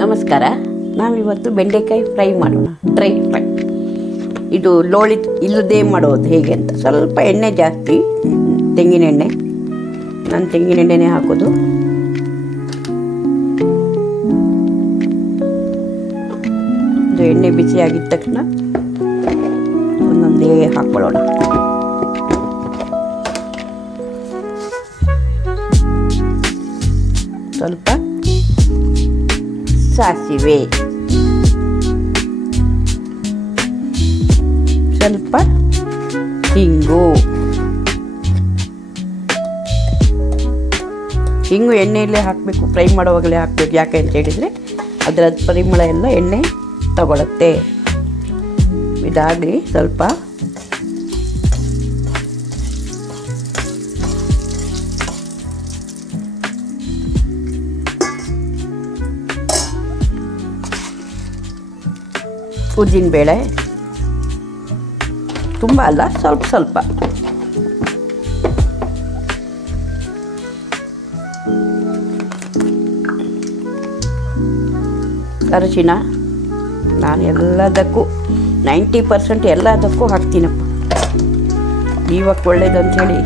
ನಮಸ್ಕಾರ. ನಾವಿವತ್ತು ಬೆಂಡೆಕಾಯಿ ಫ್ರೈ ಮಾಡೋಣ. Dry fry. ಇದು ಲೋಳಿ ಇಲ್ಲದೇ ಮಾಡೋದು ಹೇಗೆ ಅಂತ. ಸ್ವಲ್ಪ ಎಣ್ಣೆ ಜಾಸ್ತಿ, ತೆಂಗಿನ ಎಣ್ಣೆ. ನಾನು ತೆಂಗಿನ ಎಣ್ಣೆನೇ ಹಾಕೋದು. ಇದು ಎಣ್ಣೆ ಬಿಸಿ ಆಗಿದ ತಕ್ಷಣ ಒಂದೊಂದೇ ಹಾಕ್ಕೊಳ್ಳೋಣ. ಸ್ವಲ್ಪ ಸಾಸಿವೆ, ಸ್ವಲ್ಪ ಹಿಂಗು. ಹಿಂಗು ಎಣ್ಣೆಯಲ್ಲೇ ಹಾಕಬೇಕು, ಫ್ರೈ ಮಾಡುವಾಗಲೇ ಹಾಕಬೇಕು. ಯಾಕೆ ಅಂತ ಹೇಳಿದರೆ ಅದರ ಪರಿಮಳ ಎಲ್ಲ ಎಣ್ಣೆ ತಗೊಳುತ್ತೆ. ಇದಾಗಲಿ ಸ್ವಲ್ಪ. ಉದ್ದಿನಬೇಳೆ ತುಂಬ ಅಲ್ಲ, ಸ್ವಲ್ಪ ಸ್ವಲ್ಪ. ಅರಿಶಿನ ನಾನು ಎಲ್ಲದಕ್ಕೂ 90% ಎಲ್ಲದಕ್ಕೂ ಹಾಕ್ತೀನಪ್ಪ. ಜೀವಕ್ಕೆ ಒಳ್ಳೇದಂಥೇಳಿ.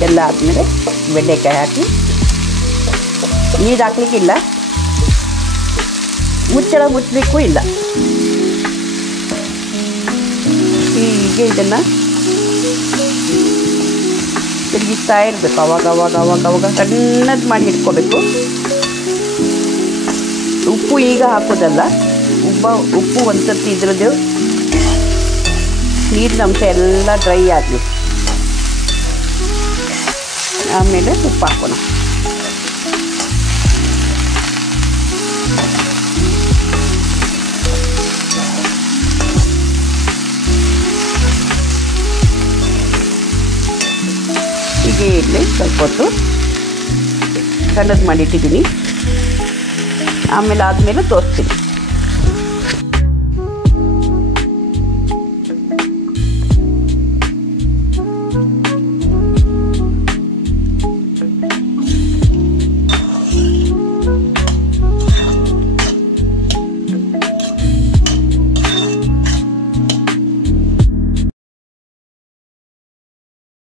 ಇದೆಲ್ಲ ಆದಮೇಲೆ ಬೆಂಡೆಕಾಯಿ ಹಾಕಿ, ನೀರು ಹಾಕ್ಲಿಕ್ಕಿಲ್ಲ, ಮುಚ್ಚಳ ಮುಚ್ಚಲಿಕ್ಕೂ ಇಲ್ಲ. ಹೀಗೆ ಇದನ್ನು ತಿರುಗಿಸ್ತಾ ಇರಬೇಕು. ಅವಾಗ ಸಣ್ಣದು ಮಾಡಿ ಇಟ್ಕೋಬೇಕು. ಉಪ್ಪು ಈಗ ಹಾಕೋದಲ್ಲ, ಉಪ್ಪು ಒಂದು ಸರ್ತಿ ಇದ್ರದ್ದು ನೀರಿನ ಅಂಶ ಎಲ್ಲ ಡ್ರೈ ಆಗಲಿ. ಆಮೇಲೆ ಉಪ್ಪು ಹಾಕೋಣ. ಹೀಗೆ ಇರಲಿ ಸ್ವಲ್ಪ ಹೊತ್ತು. ಸಣ್ಣದು ಮಾಡಿಟ್ಟಿದ್ದೀನಿ. ಆಮೇಲೆ ಆದಮೇಲೆ ತೋರಿಸ್ತೀನಿ.